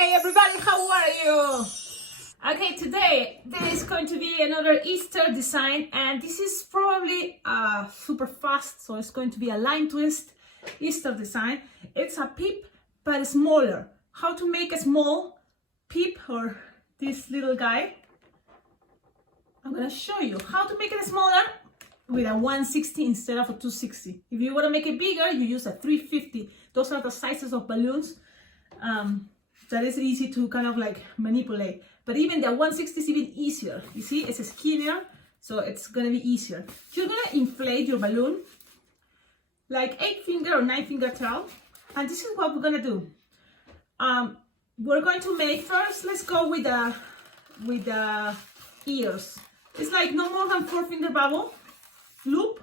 Hey everybody, how are you? Okay, today there is going to be another Easter design, and this is probably super fast, so it's going to be a line twist Easter design. It's a Peep but smaller. How to make a small Peep, or this little guy. I'm gonna show you how to make it smaller with a 160 instead of a 260. If you want to make it bigger, you use a 350. Those are the sizes of balloons. That is easy to kind of like manipulate. But even the 160 is even easier. You see, it's skinnier, so it's gonna be easier. You're gonna inflate your balloon like 8-finger or 9-finger tail, and this is what we're gonna do. We're going to make first. Let's go with the ears. It's like no more than 4-finger bubble loop,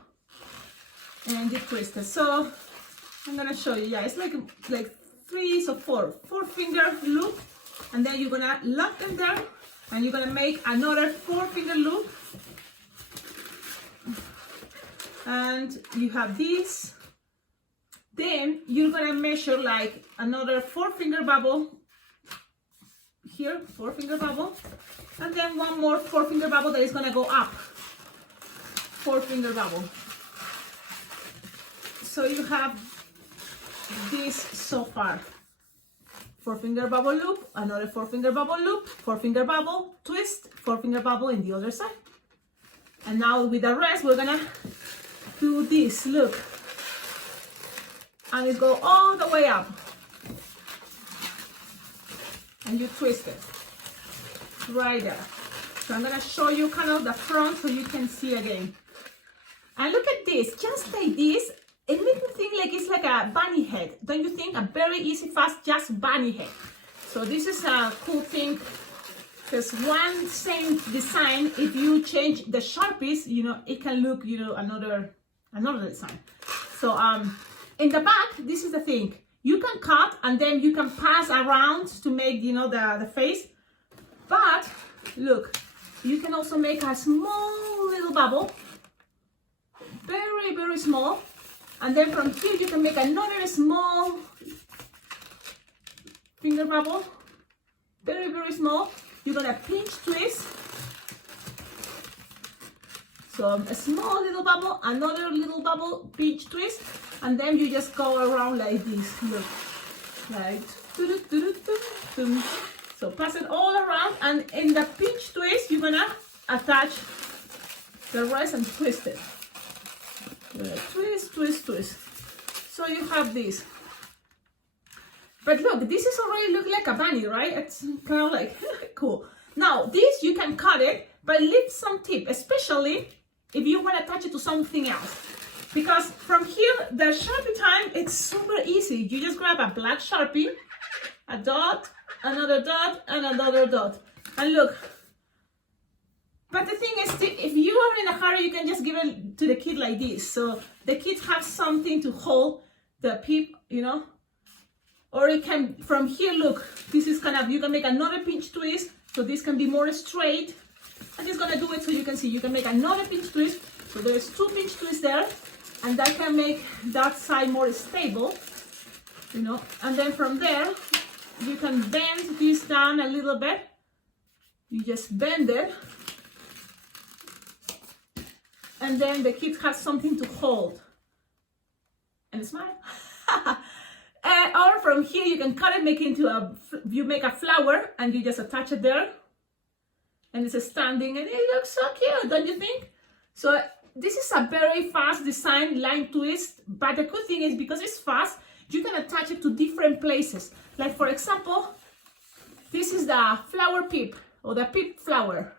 and you twist it. So I'm gonna show you. Yeah, it's like 4-finger loop, and then you're gonna lock them there, and you're gonna make another 4-finger loop, and you have this. Then you're gonna measure like another 4-finger bubble here, 4-finger bubble, and then one more 4-finger bubble that is gonna go up, 4-finger bubble. So you have this so far. 4-finger bubble loop, another 4-finger bubble loop, 4-finger bubble, twist, 4-finger bubble in the other side. And now with the rest, we're gonna do this, look. And it go all the way up. And you twist it right there. So I'm gonna show you kind of the front so you can see again. And look at this, just like this. It makes me think like it's like a bunny head. Don't you think? A very easy, fast, just bunny head. So this is a cool thing, because one same design, if you change the Sharpies, you know, it can look, you know, another design. So in the back, this is the thing. You can cut and then you can pass around to make, you know, the face. But look, you can also make a small little bubble, very, very small. And then from here, you can make another small finger bubble, very, very small. You're gonna pinch twist. So a small little bubble, another little bubble, pinch twist, and then you just go around like this. Look, like so pass it all around, and in the pinch twist, you're gonna attach the rest and twist it. Twist, twist, twist. So you have this. But look, this is already look like a bunny, right? It's kind of like cool. Now this you can cut it, but leave some tip, especially if you want to attach it to something else. Because from here, the Sharpie time, it's super easy. You just grab a black Sharpie, a dot, another dot, and another dot. And look. But the thing is, if you are in a hurry, you can just give it to the kid like this. So the kids have something to hold the Peep, you know. Or it can, from here, look, this is kind of, you can make another pinch twist. So this can be more straight. I'm just gonna do it so you can see. You can make another pinch twist. So there's 2 pinch twists there. And that can make that side more stable, you know. And then from there, you can bend this down a little bit. You just bend it. And then the kid has something to hold and smile. Or from here you can cut it, make it into you make a flower, and you just attach it there, and it's standing, and it looks so cute, don't you think? So this is a very fast design, line twist, but the good thing is, because it's fast, you can attach it to different places. Like for example, this is the flower Peep, or the Peep flower.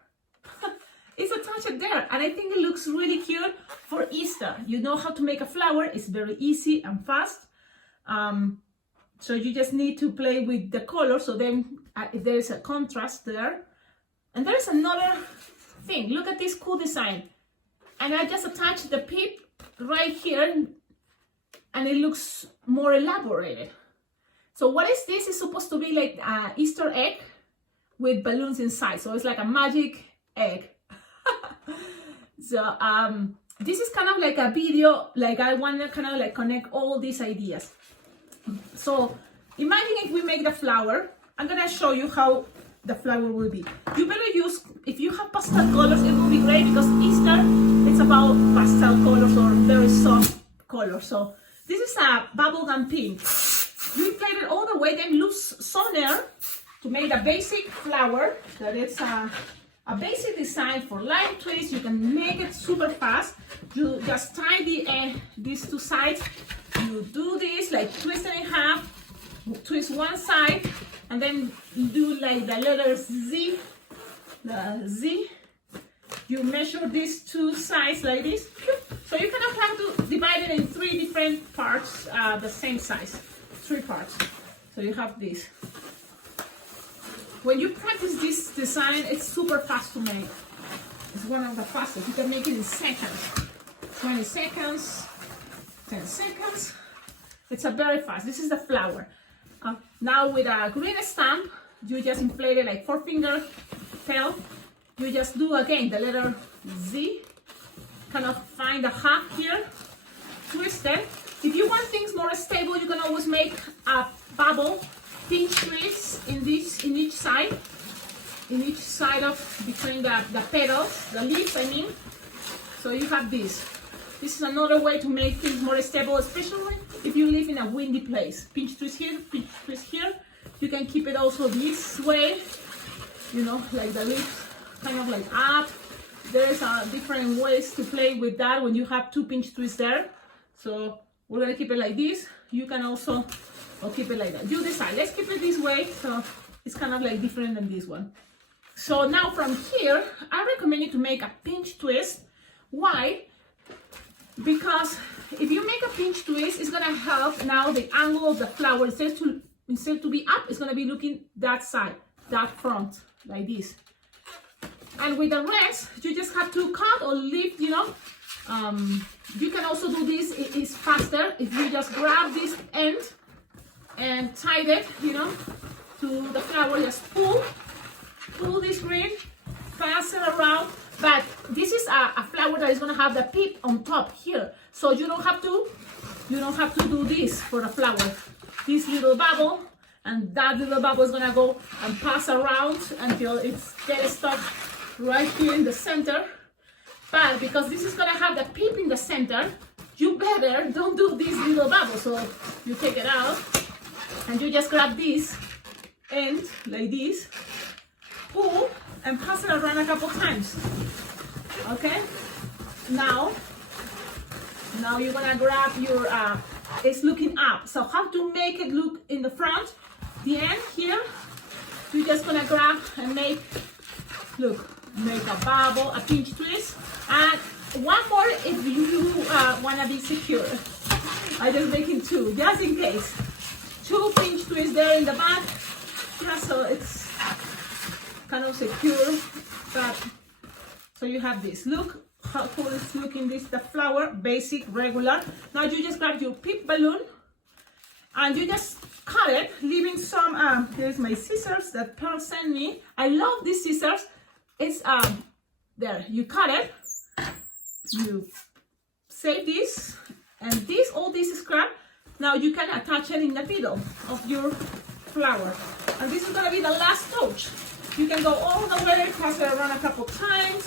It's attached there, and I think it looks really cute for Easter. You know how to make a flower. It's very easy and fast. So you just need to play with the color. So then if there is a contrast there. And there's another thing. Look at this cool design. And I just attached the Peep right here, and it looks more elaborated. So what is this? It's supposed to be like an Easter egg with balloons inside. So it's like a magic egg. So this is kind of like a video, like I want to kind of like connect all these ideas. So imagine if we make the flower, I'm gonna show you how the flower will be. You better use, if you have pastel colors, it will be great because Easter, it's about pastel colors or very soft colors. So this is a bubblegum pink. You inflate it all the way, then lose some air to make a basic flower that is a basic design for lime twists. You can make it super fast. You just tie these two sides. You do this, like twist it in half, twist one side, and then do like the letter Z, the Z. You measure these two sides like this. So you kind of have to divide it in 3 different parts, the same size, 3 parts. So you have this. When you practice this design, it's super fast to make. It's one of the fastest. You can make it in seconds. 20 seconds, 10 seconds. It's a very fast. This is the flower. Now with a green stamp, you just inflate it like 4-finger tail. You just do again the letter Z. Kind of find a half here, twist it. If you want things more stable, you can always make a bubble pinch twist in each side of between the petals, the leaves, I mean. So you have this. This is another way to make things more stable, especially if you live in a windy place. Pinch twist here, pinch twist here. You can keep it also this way, you know, like the leaves kind of like up. There's different ways to play with that when you have 2 pinch twists there. So we're gonna keep it like this. You can also keep it like that. You decide. Let's keep it this way, so it's kind of like different than this one. So now from here, I recommend you to make a pinch twist. Why? Because if you make a pinch twist, it's gonna help now the angle of the flower. Instead to be up, it's gonna be looking that side, that front, like this. And with the rest, you just have to cut or lift, you know. You can also do this, it's faster if you just grab this end and tie it, you know, to the flower. Just pull this ring, pass it around. But this is a flower that is gonna have the peep on top here, so you don't have to do this for the flower. This little bubble and that little bubble is gonna go and pass around until it gets stuck right here in the center. But because this is gonna have the peep in the center, you better don't do this little bubble. So you take it out and you just grab this end like this, pull and pass it around a couple times. Okay, now you're gonna grab your it's looking up. So how to make it look in the front, the end here, you're just gonna grab and make a bubble, a pinch twist, and one more if you wanna be secure. I just making 2 just in case. 2 pinch twists there in the back, just so it's kind of secure. But so you have this. Look how cool it's looking. This the flower, basic, regular. Now you just grab your Peep balloon and you just cut it, leaving some. Here's my scissors that Pearl sent me. I love these scissors. It's there. You cut it. You save this, and all this scrap. Now you can attach it in the middle of your flower, and this is gonna be the last touch. You can go all the way, pass it around a couple times,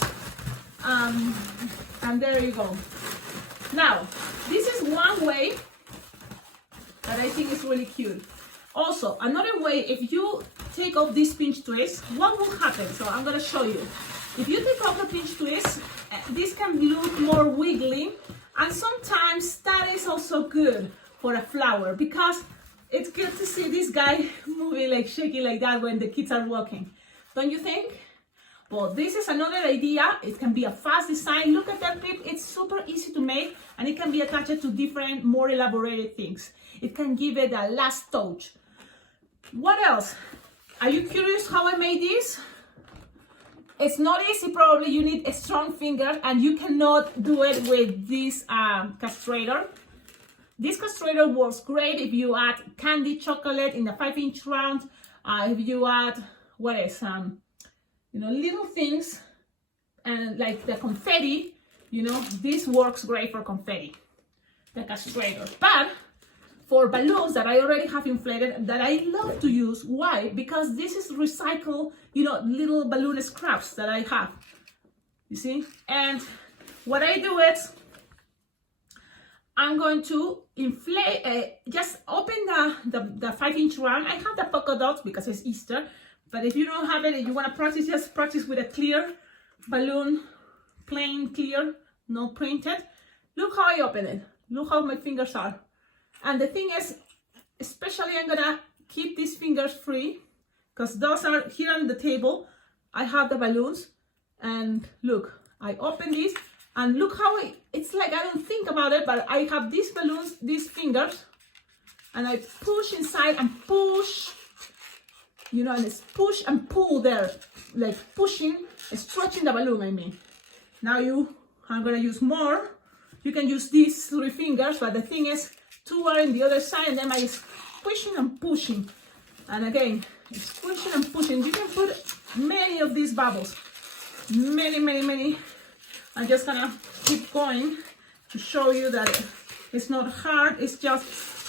and there you go. Now, this is one way that I think is really cute. Also, another way, if you take off this pinch twist, what will happen? So I'm gonna show you. If you take off the pinch twist, this can look more wiggly, and sometimes that is also good for a flower because it's good to see this guy moving like shaking like that when the kids are walking. Don't you think? Well, this is another idea. It can be a fast design. Look at that Peep. It's super easy to make, and it can be attached to different, more elaborated things. It can give it a last touch. What else? Are you curious how I made this? It's not easy. Probably you need a strong finger, and you cannot do it with this castrator. This castrator works great if you add candy chocolate in the 5-inch round. If you add what is little things and like the confetti, this works great for confetti, the castrator. But for balloons that I already have inflated that I love to use. Why? Because this is recycled, you know, little balloon scraps that I have. You see? And what I do is I'm going to inflate, just open the 5-inch round. I have the polka dots because it's Easter, but if you don't have it and you want to practice, just practice with a clear balloon, plain clear, no printed. Look how I open it. Look how my fingers are. And the thing is, especially I'm gonna keep these fingers free because those are here on the table. I have the balloons, and look, I open this. And look how it's like I don't think about it, but I have these balloons, these fingers, and I push inside and push, you know, and it's push and pull there, like pushing, stretching the balloon, I mean. Now I'm gonna use more. You can use these 3 fingers, but the thing is, 2 are in the other side, and then I'm squishing and pushing. And again, squishing and pushing. You can put many of these bubbles, many. I'm just gonna keep going to show you that it's not hard, it's just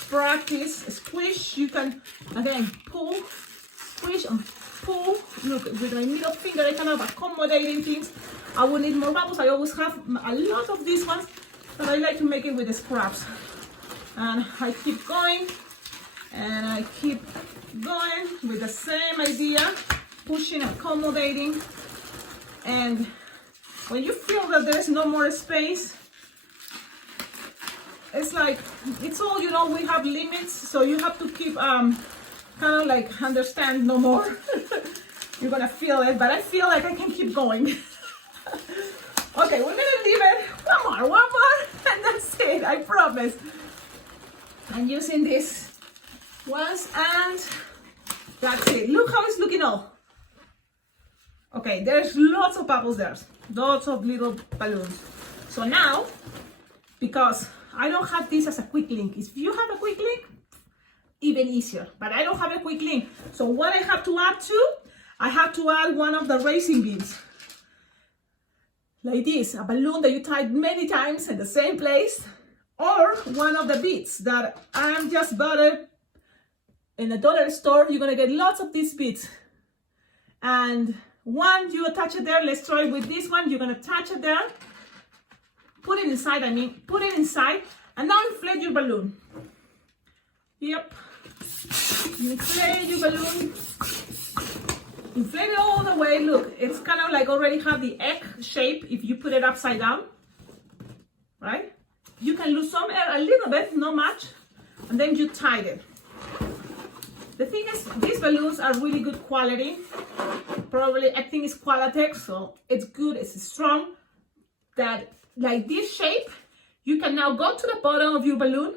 practice. Squish, you can again pull, squish and pull. Look, with my middle finger I kind of accommodating things. I will need more bubbles. I always have a lot of these ones, but I like to make it with the scraps. And I keep going, and I keep going with the same idea, pushing, accommodating. And when you feel that there's no more space, it's like, it's all, you know, we have limits, so you have to keep kind of like understand no more. You're gonna feel it, but I feel like I can keep going. Okay, we're gonna leave it one more, and that's it, I promise. I'm using this once, and that's it. Look how it's looking all. Okay, there's lots of bubbles there. Lots of little balloons. So now, because I don't have this as a quick link, if you have a quick link, even easier, but I don't have a quick link. So what I have to add to, I have to add one of the racing beads. Like this, a balloon that you tied many times in the same place, or one of the beads that I'm just bought it in a dollar store. You're gonna get lots of these beads. And one, you attach it there. Let's try with this one. You're gonna attach it there. Put it inside, put it inside. And now inflate your balloon. Yep. Inflate your balloon. Inflate it all the way. Look, it's kind of like already have the egg shape if you put it upside down. Right? You can lose some air a little bit, not much. And then you tie it. The thing is, these balloons are really good quality. Probably, I think it's Qualatex, so it's good, it's strong. That, like this shape, you can now go to the bottom of your balloon,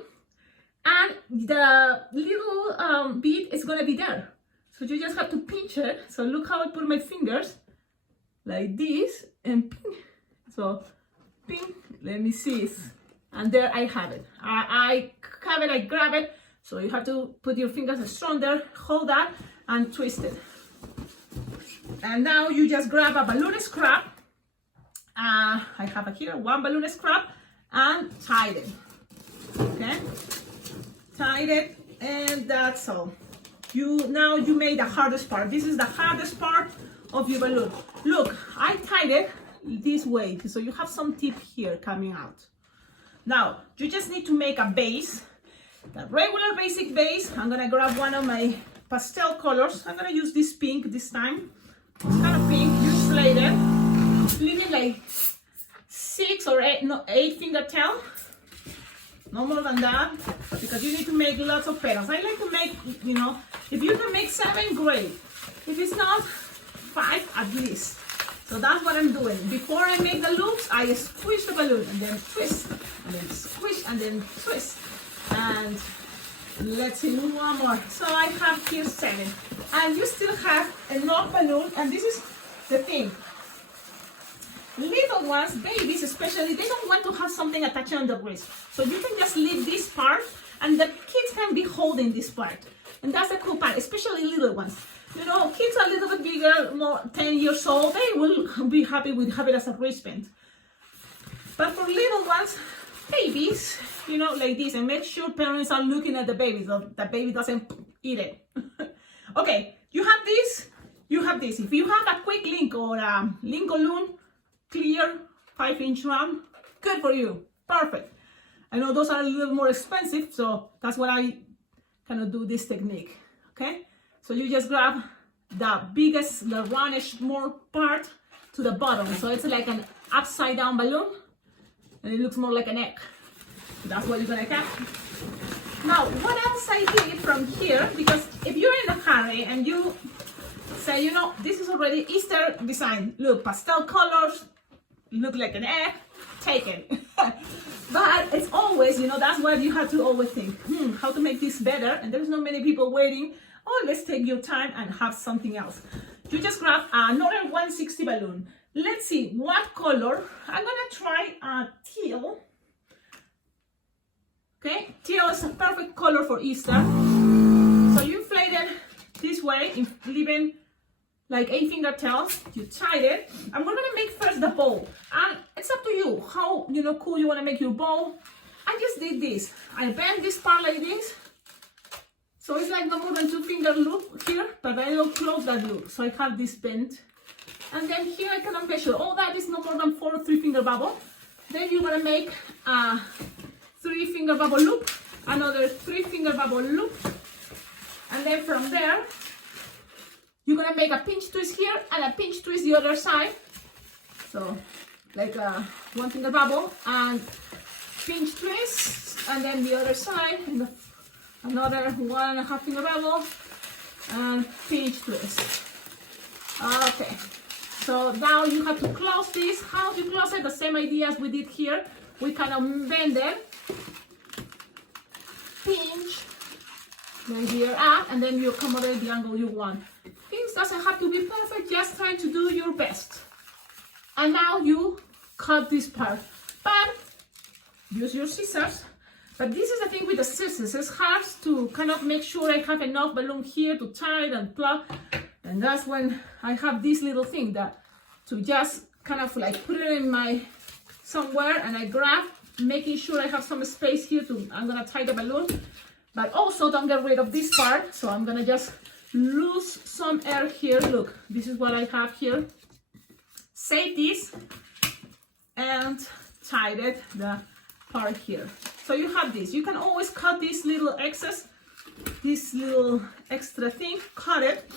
and the little bead is gonna be there. So you just have to pinch it. So look how I put my fingers, like this, and ping. So, ping, let me see. And there I have it. I have it, I grab it. So you have to put your fingers strong there, hold that, and twist it. And now you just grab a balloon scrap. I have here one balloon scrap, and tied it. Okay, tied it, and that's all. Now you made the hardest part. This is the hardest part of your balloon. Look, I tied it this way, so you have some tip here coming out. Now you just need to make a base. The regular basic base. I'm gonna grab one of my pastel colors. I'm gonna use this pink this time. It's kind of pink, you slate it. Leave it like 6 or 8 fingertail. No more than that, because you need to make lots of petals. I like to make, you know, if you can make 7, great. If it's not, 5 at least. So that's what I'm doing. Before I make the loops, I squish the balloon and then twist, and then squish and then twist. And let's see, one more. So I have here 7, and you still have enough balloon. And this is the thing, little ones, babies especially, they don't want to have something attached on the wrist. So you can just leave this part, and the kids can be holding this part. And that's the cool part, especially little ones. You know, kids are a little bit bigger, more 10 years old, they will be happy with having it as a wristband. But for little ones, babies, you know, like this, and make sure parents are looking at the baby so the baby doesn't eat it. Okay, you have this, you have this. If you have a quick link or a link balloon, clear 5-inch round, good for you, perfect. I know those are a little more expensive, so that's what I kind of do this technique, okay? So you just grab the biggest, the roundish more part to the bottom. So it's like an upside down balloon and it looks more like an egg. That's what you're gonna cut. Now, what else I did from here, because if you're in a hurry and you say, you know, this is already Easter design, look, pastel colors, look like an egg, take it. But it's always, you know, that's what you have to always think, how to make this better, and there's not many people waiting. Oh, let's take your time and have something else. You just grab another 160 balloon. Let's see what color. I'm gonna try teal. Okay, teal is a perfect color for Easter. So you inflate it this way, leaving like 8 fingertails. You tie it, and we're gonna make first the bow. And it's up to you how, you know, cool you wanna make your bow. I just did this. I bend this part like this. So it's like no more than 2 finger loop here, but I don't close that loop. So I have this bent. And then here I cannot measure. All that is no more than 4 3-finger bubble. Then you're gonna make a 3-finger bubble loop, another 3-finger bubble loop. And then from there, you're gonna make a pinch twist here and a pinch twist the other side. So like a 1-finger bubble and pinch twist, and then the other side, and another 1.5-finger bubble and pinch twist. Okay, so now you have to close this. How do you close it? The same idea as we did here. We kind of bend it, pinch, then here up, and then you accommodate the angle you want. Things doesn't have to be perfect, just try to do your best. And now you cut this part, but use your scissors. But this is the thing with the scissors, it's hard to kind of make sure I have enough balloon here to tie it and plug. And that's when I have this little thing that to just kind of like put it in my somewhere, and I grab, making sure I have some space here to, I'm gonna tie the balloon. But also don't get rid of this part, so I'm gonna just lose some air here. Look, this is what I have here. Save this and tied it, the part here. So you have this. You can always cut this little excess, this little extra thing, cut it.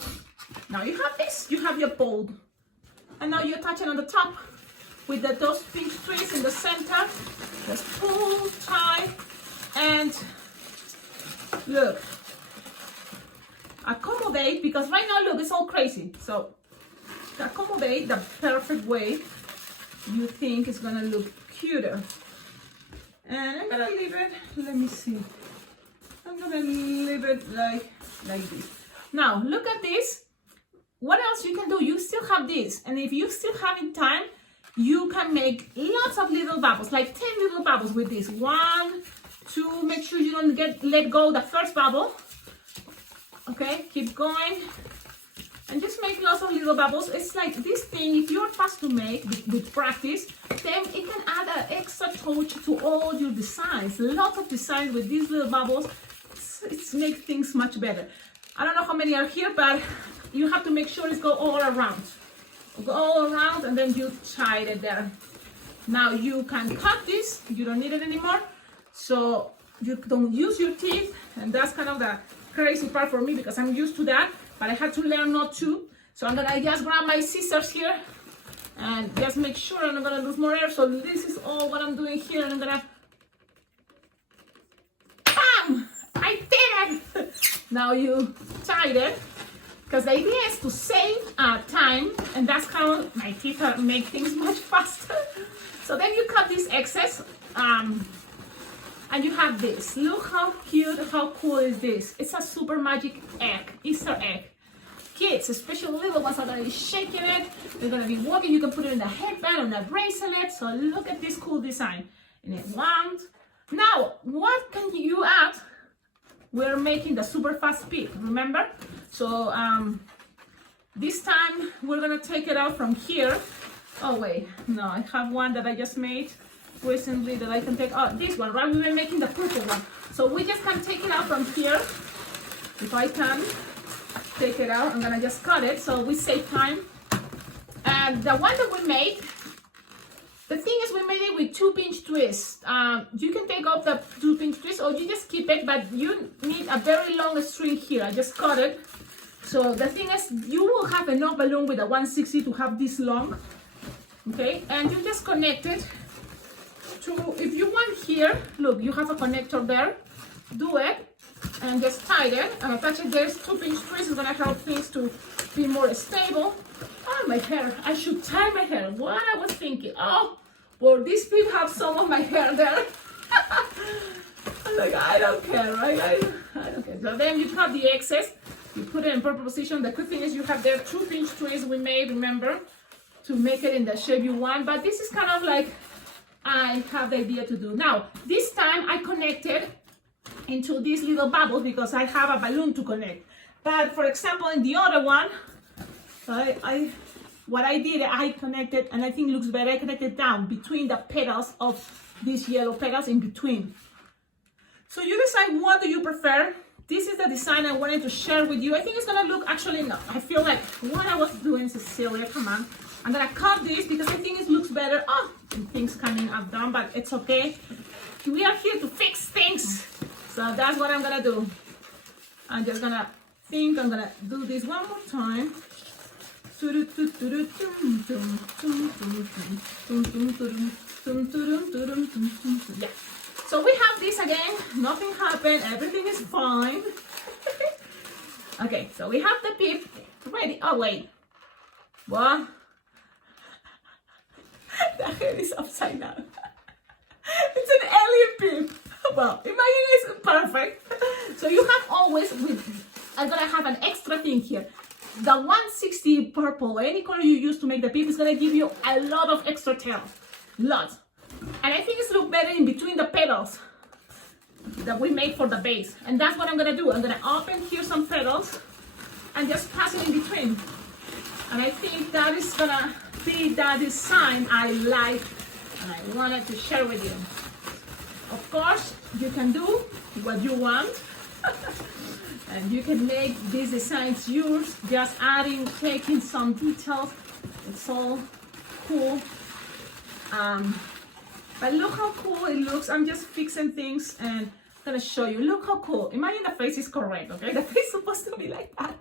Now you have this, you have your bowl. And now you attach it on the top with those pinch twists in the center. Just pull, tie, and look. Accommodate, because right now, look, it's all crazy. So accommodate the perfect way you think is gonna look cuter. And I'm gonna leave it, let me see. I'm gonna leave it like this. Now, look at this. What else you can do? You still have this. And if you still have in time, you can make lots of little bubbles, like 10 little bubbles with this. 1, 2, make sure you don't let go the first bubble. Okay, keep going. And just make lots of little bubbles. It's like this thing, if you're fast to make with practice, then it can add an extra touch to all your designs. Lots of designs with these little bubbles. It's make things much better. I don't know how many are here, but you have to make sure it's go all around. Go all around, and then you tie it there. Now you can cut this. You don't need it anymore. So you don't use your teeth, and that's kind of the crazy part for me because I'm used to that. But I had to learn not to. So I'm gonna just grab my scissors here and just make sure I'm not gonna lose more air. So this is all what I'm doing here, and I'm gonna, bam! I did it! Now you tied it, because the idea is to save time, and that's how my teeth make things much faster. So then you cut this excess, and you have this. Look how cute, how cool is this? It's a super magic egg, Easter egg. Kids, especially little ones, are gonna be shaking it. They're gonna be walking. You can put it in a headband, on a bracelet. So look at this cool design. And it wand. Now, what can you add? We're making the super fast Peep, remember? So this time we're gonna take it out from here. Oh wait, no, I have one that I just made. recently that I can take out. This one, right? We were making the purple one. So we just can take it out from here. If I can take it out, I'm gonna just cut it so we save time. And the one that we made, the thing is we made it with 2-pinch twists. You can take off the 2-pinch twist or you just keep it, but you need a very long string here. I just cut it. So the thing is, you will have enough balloon with a 160 to have this long, okay? And you just connect it to, if you want here, look, you have a connector there, do it, and just tie it, and attach it. There's 2-pinch twist, is gonna help things to be more stable. Oh, my hair, I should tie my hair, what I was thinking. Oh, well, these people have some of my hair there. I'm like, I don't care, right? I don't care. So then you cut the excess. You put it in proper position. The good thing is you have there 2-pinch twists we made, remember, to make it in the shape you want. But this is kind of like I have the idea to do. Now, this time I connected into this little bubble because I have a balloon to connect. But for example, in the other one, what I did, I connected, and I think it looks better, I connected down between the petals of these yellow petals in between. So you decide what do you prefer. This is the design I wanted to share with you. I think it's gonna look, actually no, I feel like what I was doing, Cecilia, come on. I'm gonna cut this because I think it looks better. Oh, things coming up down, but it's okay. We are here to fix things. So that's what I'm gonna do. I'm just gonna think, I'm gonna do this one more time. Yeah. So we have this again, nothing happened, everything is fine. Okay, so we have the Peep ready. Oh wait, what? The head is upside down. It's an alien Peep. Well, imagine it's perfect. So you have always, I'm gonna have an extra thing here. The 160 purple, any color you use to make the Peep is gonna give you a lot of extra tail, lots. And I think it's look better in between the petals that we made for the base. And that's what I'm gonna do. I'm gonna open here some petals and just pass it in between. And I think that is gonna be the design I like and I wanted to share with you. Of course, you can do what you want. And you can make these designs yours, just adding, taking some details. It's all cool. But look how cool it looks. I'm just fixing things and I'm gonna show you. Look how cool. Imagine the face is correct, okay? The face is supposed to be like that.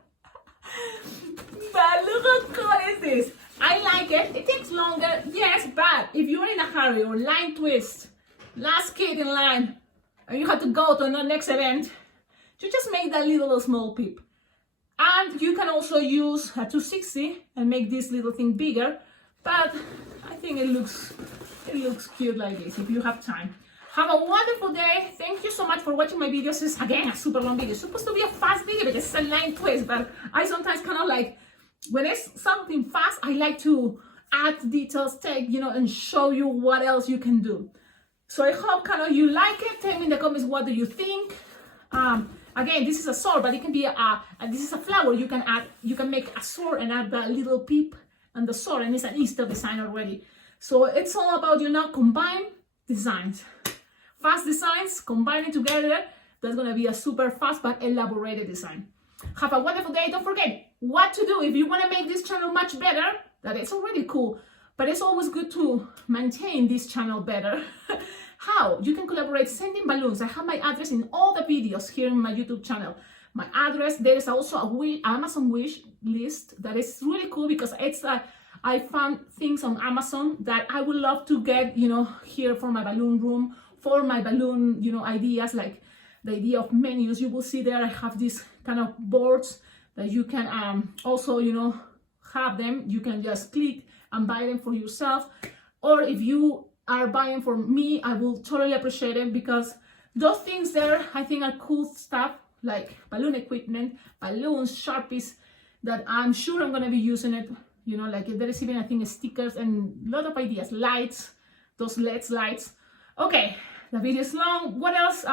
But look how cool is this. I like it. It takes longer, yes, but if you're in a hurry or line twist, last kid in line, and you have to go to the next event, you just make that little small Peep. And you can also use a 260 and make this little thing bigger, but I think it looks cute like this if you have time. Have a wonderful day. Thank you so much for watching my videos. It's again a super long video. It's supposed to be a fast video because it's a line twist, but I sometimes kind of like, when it's something fast, I like to add details, and show you what else you can do. So I hope kind of you like it. Tell me in the comments what do you think. Again, this is a sword, but it can be this is a flower. You can make a sword and add that little Peep and the sword, and it's an Easter design already. So it's all about, combine designs. Fast designs, combine it together. That's gonna be a super fast but elaborated design. Have a wonderful day. Don't forget what to do if you wanna make this channel much better. That is already cool, but it's always good to maintain this channel better. How? You can collaborate sending balloons. I have my address in all the videos here in my YouTube channel. My address, there is also a Amazon wish list that is really cool because it's I found things on Amazon that I would love to get, here for my balloon room, for my balloon, ideas, like the idea of menus. You will see there I have these kind of boards that you can also, have them. You can just click and buy them for yourself. Or if you are buying for me, I will totally appreciate it because those things there, I think are cool stuff like balloon equipment, balloons, Sharpies, that I'm sure I'm gonna be using it. Like there is even, I think, stickers and a lot of ideas, lights, those LED lights. Okay, the video is long. What else?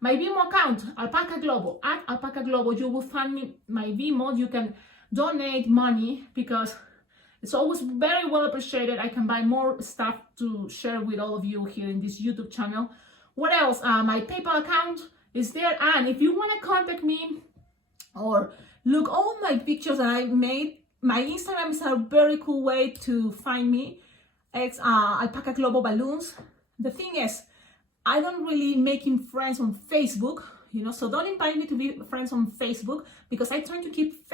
My Venmo account, Alpacaglobo, at Alpacaglobo, you will find my Venmo. You can donate money because It's always very well appreciated. I can buy more stuff to share with all of you here in this YouTube channel. What else? My PayPal account is there, and if you want to contact me or look all my pictures that I made, my Instagram is a very cool way to find me. It's Alpacaglobo Balloons. The thing is, I don't really making friends on Facebook, you know, so don't invite me to be friends on Facebook, because I try to keep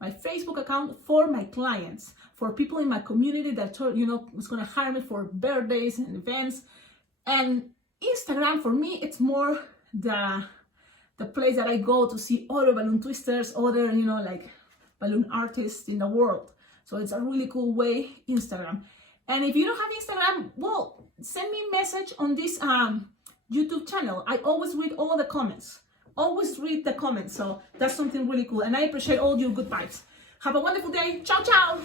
my Facebook account for my clients, for people in my community that, you know, is going to hire me for birthdays and events. And Instagram, for me, it's more the place that I go to see other balloon twisters, other, you know, like balloon artists in the world. So it's a really cool way, Instagram. And if you don't have Instagram, well, send me a message on this YouTube channel. I always read all the comments. Always read the comments. So that's something really cool. And I appreciate all your good vibes. Have a wonderful day. Ciao, ciao.